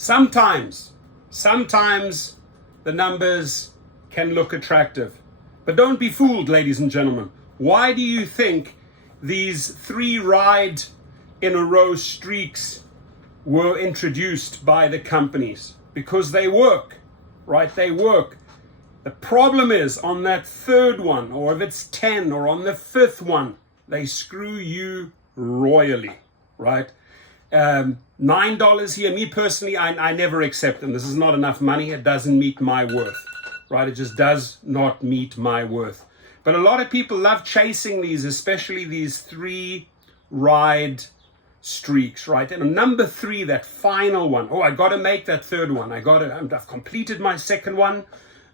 Sometimes the numbers can look attractive. But don't be fooled, ladies and gentlemen. Why do you think these 3 ride in a row streaks were introduced by the companies? Because they work, right? They work. The problem is on that 3rd one, or if it's 10, or on the 5th one, they screw you royally, right? $9 here. Me personally, I never accept them. This is not enough money. It doesn't meet my worth, right? It just does not meet my worth. But a lot of people love chasing these, especially these 3 ride streaks, right? And number 3, that final one. Oh, I got to make that 3rd one. I've completed my 2nd one.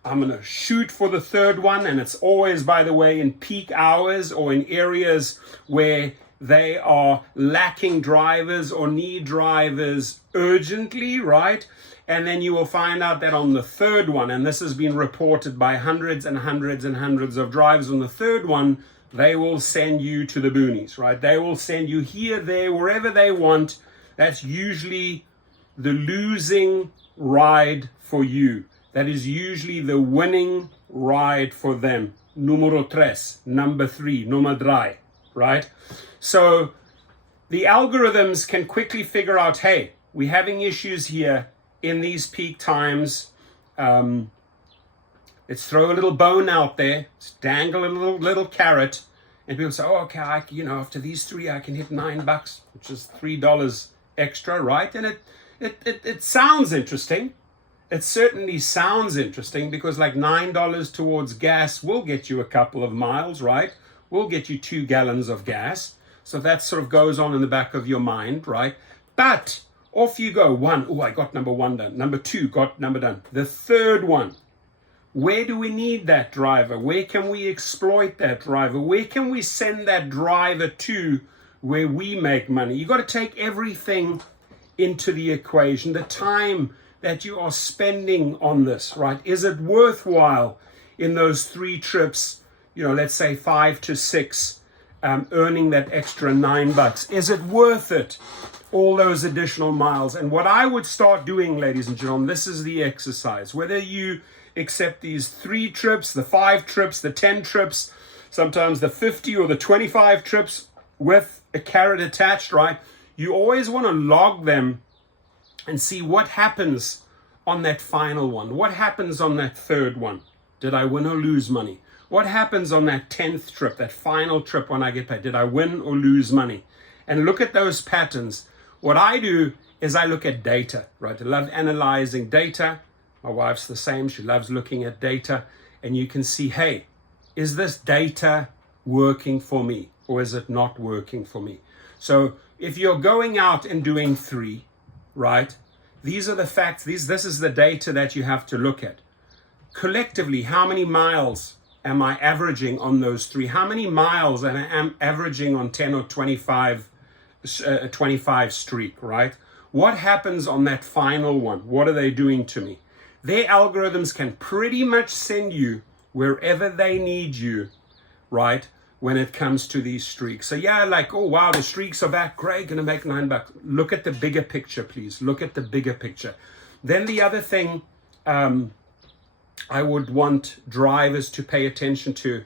I'm going to shoot for the 3rd one. And it's always, by the way, in peak hours or in areas where they are lacking drivers or need drivers urgently, right? And then you will find out that on the 3rd one, and this has been reported by hundreds and hundreds and hundreds of drivers, on the 3rd one, they will send you to the boonies, right? They will send you here, there, wherever they want. That's usually the losing ride for you. That is usually the winning ride for them. Número 3, number 3, número 3, right? So the algorithms can quickly figure out, hey, we're having issues here in these peak times. Let's throw a little bone out there. Let's dangle a little carrot. And people say, oh, okay, after these 3, I can hit $9, which is $3 extra, right? And it sounds interesting. It certainly sounds interesting because like $9 towards gas will get you a couple of miles, right? Will get you 2 gallons of gas. So that sort of goes on in the back of your mind, right? But off you go. 1, oh, I got number 1 done. Number 2, got number done. The 3rd one, where do we need that driver? Where can we exploit that driver? Where can we send that driver to where we make money? You got to take everything into the equation. The time that you are spending on this, right? Is it worthwhile in those 3 trips, let's say 5 to 6, earning that extra $9? Is it worth it? All those additional miles. And what I would start doing, ladies and gentlemen, this is the exercise. Whether you accept these 3 trips, the 5 trips, the 10 trips, sometimes the 50 or the 25 trips with a carrot attached, right? You always want to log them and see what happens on that final one. What happens on that 3rd one? Did I win or lose money? What happens on that 10th trip, that final trip when I get paid? Did I win or lose money? And look at those patterns. What I do is I look at data, right? I love analyzing data. My wife's the same. She loves looking at data. And you can see, hey, is this data working for me or is it not working for me? So if you're going out and doing 3, right? These are the facts. This is the data that you have to look at. Collectively, how many miles am I averaging on those 3? How many miles am I averaging on 10 or 25 streak, right? What happens on that final one? What are they doing to me? Their algorithms can pretty much send you wherever they need you, right? When it comes to these streaks. So yeah, like, oh wow, the streaks are back, great, gonna make $9. Look at the bigger picture, please. Look at the bigger picture. Then the other thing I would want drivers to pay attention to,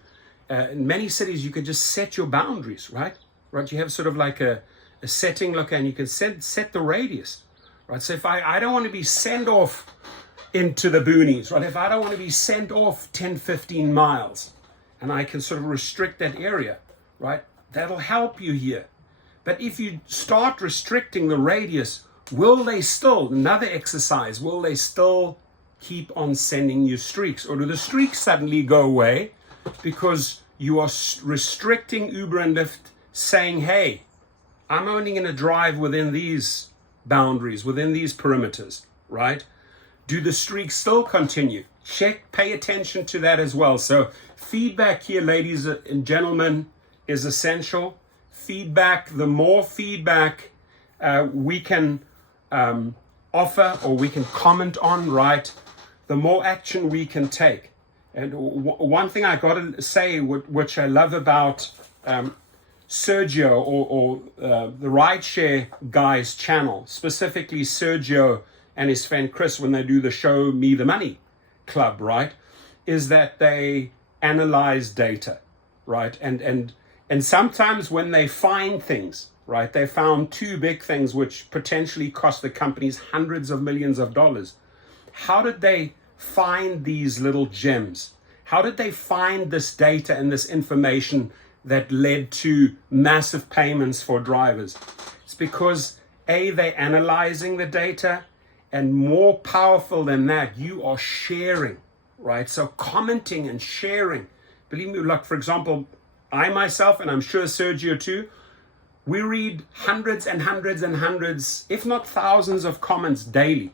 in many cities, you can just set your boundaries, right? Right, you have sort of like a setting, look, and you can set the radius, right? So if I don't want to be sent off into the boonies, right? If I don't want to be sent off 10, 15 miles, and I can sort of restrict that area, right? That'll help you here. But if you start restricting the radius, will they still, another exercise, will they still keep on sending you streaks? Or do the streaks suddenly go away because you are restricting Uber and Lyft, saying, hey, I'm only going to drive within these boundaries, within these perimeters, right? Do the streaks still continue? Check, pay attention to that as well. So feedback here, ladies and gentlemen, is essential. Feedback, the more feedback we can offer or we can comment on, right, the more action we can take. And one thing I got to say, which I love about Sergio or the Rideshare guy's channel, specifically Sergio and his friend Chris when they do the Show Me the Money Club, right, is that they analyze data, right? And sometimes when they find things, right, they found two big things which potentially cost the companies hundreds of millions of dollars. How did they find these little gems? How did they find this data and this information that led to massive payments for drivers? It's because they're analyzing the data, and more powerful than that, you are sharing, right? So commenting and sharing. Believe me, like for example, I myself, and I'm sure Sergio too, we read hundreds and hundreds and hundreds, if not thousands of comments daily,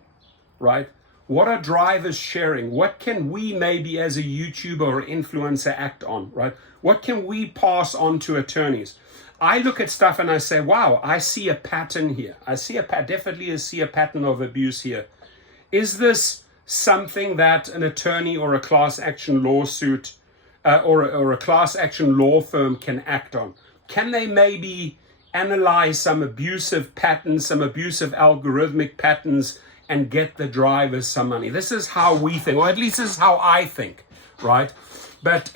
right? What are drivers sharing? What can we maybe as a YouTuber or influencer act on, right? What can we pass on to attorneys? I look at stuff and I say, wow, I see a pattern here. Definitely see a pattern of abuse here. Is this something that an attorney or a class action lawsuit or a class action law firm can act on? Can they maybe analyze some abusive patterns, some abusive algorithmic patterns, and get the drivers some money? This is how we think, or at least this is how I think, right? But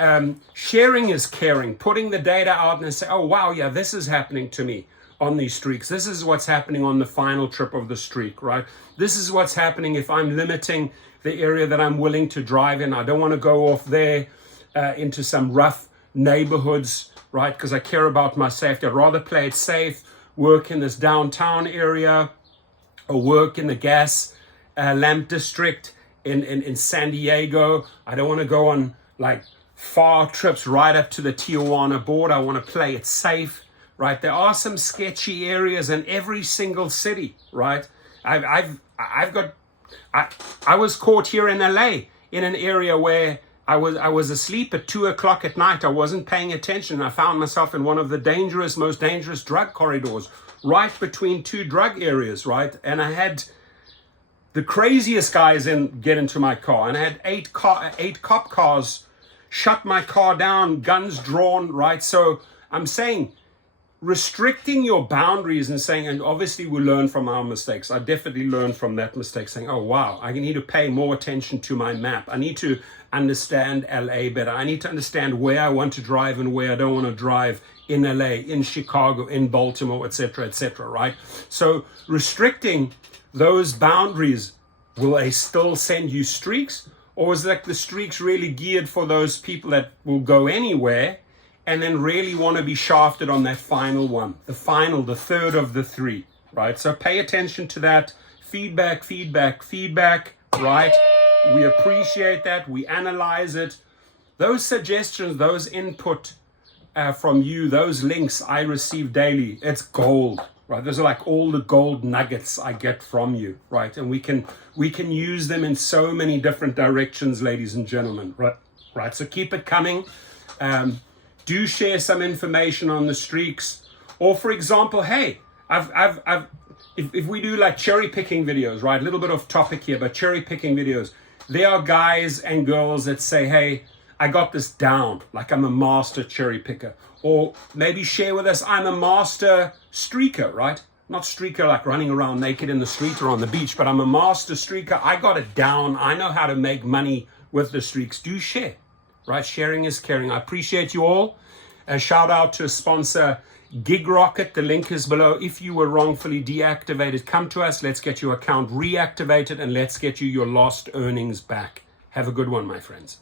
sharing is caring, putting the data out and say, oh, wow, yeah, this is happening to me on these streaks. This is what's happening on the final trip of the streak, right? This is what's happening if I'm limiting the area that I'm willing to drive in. I don't want to go off there into some rough neighborhoods, right? Because I care about my safety. I'd rather play it safe, work in this downtown area, or work in the gas lamp district in San Diego. I don't want to go on like far trips right up to the Tijuana border. I want to play it safe, right? There are some sketchy areas in every single city, right? I was caught here in LA in an area where I was asleep at 2 o'clock at night. I wasn't paying attention. I found myself in one of the most dangerous drug corridors, right between two drug areas, right? And I had the craziest guys get into my car, and I had eight cop cars shut my car down, guns drawn, right? So I'm saying restricting your boundaries and saying, and obviously we learn from our mistakes. I definitely learned from that mistake, saying, oh, wow, I need to pay more attention to my map. I need to understand LA better. I need to understand where I want to drive and where I don't want to drive in LA, in Chicago, in Baltimore, etc., right? So restricting those boundaries, will they still send you streaks? Or is like the streaks really geared for those people that will go anywhere and then really want to be shafted on that final one, the third of the three, right? So pay attention to that. Feedback, right? We appreciate that. We analyze it. Those suggestions, those input from you, those links I receive daily, it's gold, right? Those are like all the gold nuggets I get from you, right? And we can use them in so many different directions, ladies and gentlemen, right? So keep it coming. Do share some information on the streaks, or for example, hey, if we do like cherry picking videos, right? A little bit off topic here, but cherry picking videos. There are guys and girls that say, hey, I got this down, like I'm a master cherry picker. Or maybe share with us, I'm a master streaker, right? Not streaker like running around naked in the street or on the beach, but I'm a master streaker. I got it down. I know how to make money with the streaks. Do share, right? Sharing is caring. I appreciate you all. A shout out to sponsor Gig Rocket. The link is below. If you were wrongfully deactivated, come to us. Let's get your account reactivated and let's get you your lost earnings back. Have a good one, my friends.